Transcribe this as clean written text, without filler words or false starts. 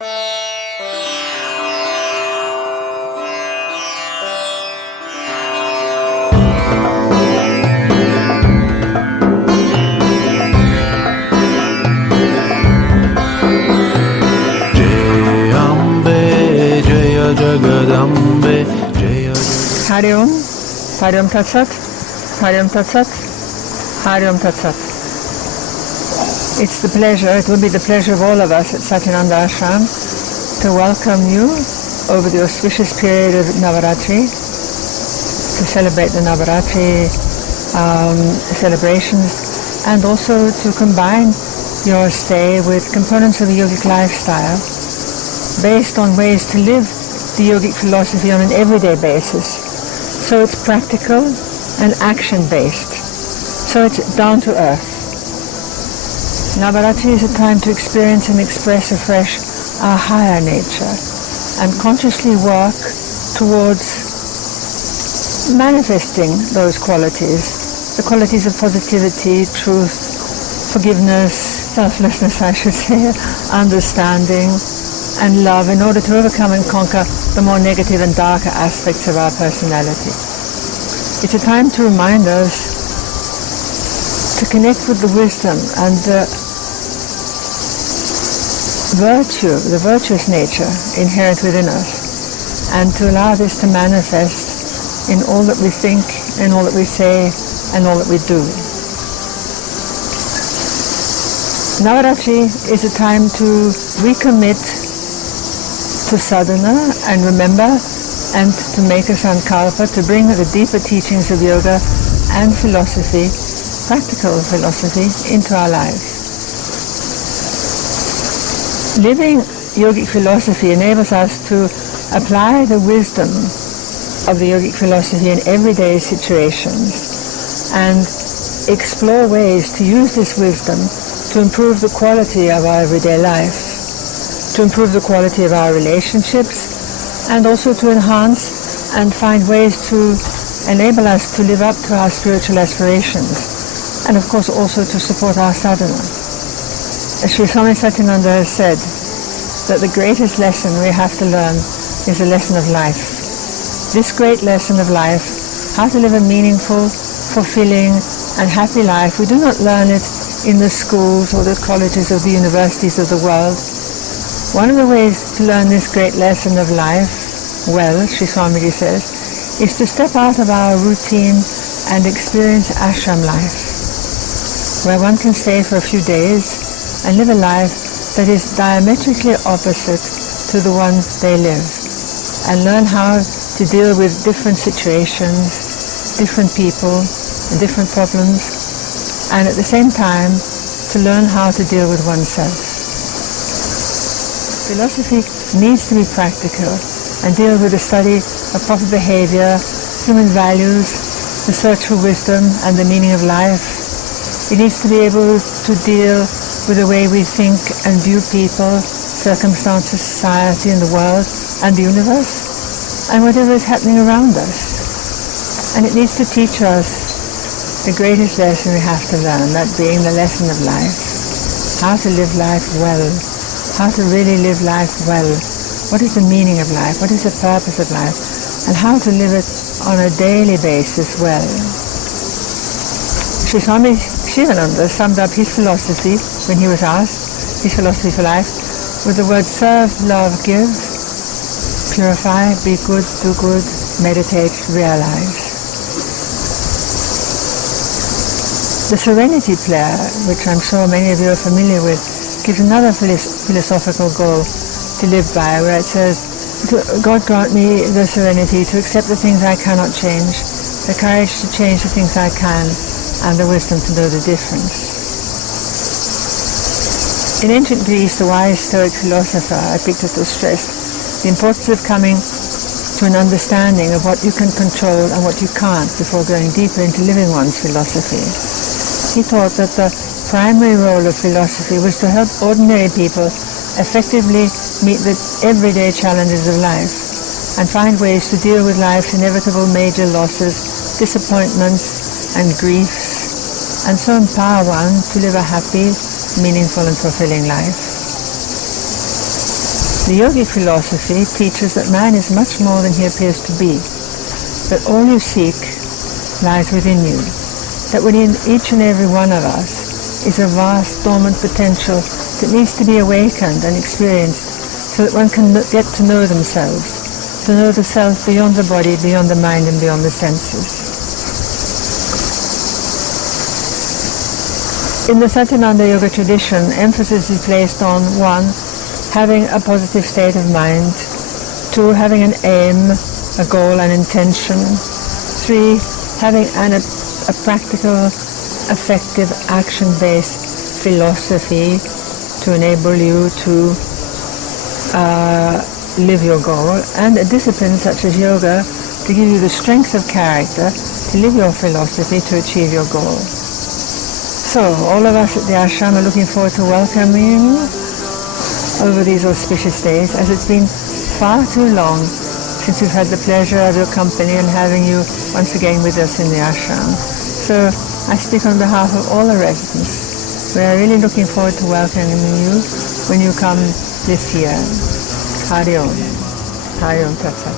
Hari Om, Hari Om Tat Sat, Hari Om Tat Sat, Hari Om Tat Sat. It's the pleasure, it will be the pleasure of all of us at Satyanandashram to welcome you over the auspicious period of Navaratri, to celebrate the Navaratri celebrations, and also to combine your stay with components of a yogic lifestyle based on ways to live the yogic philosophy on an everyday basis. So it's practical and action-based. So it's down to earth. Navaratri is a time to experience and express afresh our higher nature and consciously work towards manifesting those qualities, the qualities of positivity, truth, forgiveness, selflessness, I should say, understanding, and love in order to overcome and conquer the more negative and darker aspects of our personality. It's a time to remind us to connect with the wisdom and the virtue, the virtuous nature inherent within us, and to allow this to manifest in all that we think, in all that we say, and all that we do. Navaratri is a time to recommit to sadhana and remember and to make a sankalpa, to bring the deeper teachings of yoga and philosophy, practical philosophy, into our lives. Living yogic philosophy enables us to apply the wisdom of the yogic philosophy in everyday situations and explore ways to use this wisdom to improve the quality of our everyday life, to improve the quality of our relationships, and also to enhance and find ways to enable us to live up to our spiritual aspirations, and of course also to support our sadhana. As Sri Swami Satyananda has said, that the greatest lesson we have to learn is the lesson of life. This great lesson of life, how to live a meaningful, fulfilling, and happy life, we do not learn it in the schools or the colleges or the universities of the world. One of the ways to learn this great lesson of life well, Sri Swamiji says, is to step out of our routine and experience ashram life, where one can stay for a few days and live a life that is diametrically opposite to the one they live, and learn how to deal with different situations, different people, and different problems, and at the same time to learn how to deal with oneself. Philosophy needs to be practical and deal with the study of proper behavior, human values, the search for wisdom and the meaning of life. It needs to be able to deal with the way we think and view people, circumstances, society and the world and the universe and whatever is happening around us. And it needs to teach us the greatest lesson we have to learn, that being the lesson of life. How to live life well. How to really live life well. What is the meaning of life? What is the purpose of life? And how to live it on a daily basis well. Sri Swami Shivananda summed up his philosophy when he was asked, his philosophy for life, with the words serve, love, give, purify, be good, do good, meditate, realize. The Serenity Prayer, which I'm sure many of you are familiar with, gives another philosophical goal to live by, where it says, God grant me the serenity to accept the things I cannot change, the courage to change the things I can, and the wisdom to know the difference. In ancient Greece, the wise Stoic philosopher Epictetus stressed the importance of coming to an understanding of what you can control and what you can't before going deeper into living one's philosophy. He taught that the primary role of philosophy was to help ordinary people effectively meet the everyday challenges of life and find ways to deal with life's inevitable major losses, disappointments and griefs, and so empower one to live a happy, meaningful and fulfilling life. The Yogic philosophy teaches that man is much more than he appears to be, that all you seek lies within you, that within each and every one of us is a vast dormant potential that needs to be awakened and experienced so that one can get to know themselves, to know the self beyond the body, beyond the mind and beyond the senses. In the Satyananda Yoga tradition, emphasis is placed on 1. Having a positive state of mind, 2. Having an aim, a goal, an intention, 3. Having a practical, effective, action-based philosophy to enable you to live your goal, and a discipline such as yoga to give you the strength of character to live your philosophy to achieve your goal. So, all of us at the ashram are looking forward to welcoming you over these auspicious days, as it's been far too long since we've had the pleasure of your company and having you once again with us in the ashram. So I speak on behalf of all the residents. We are really looking forward to welcoming you when you come this year. Hari Om. Hari Om Tat Sat.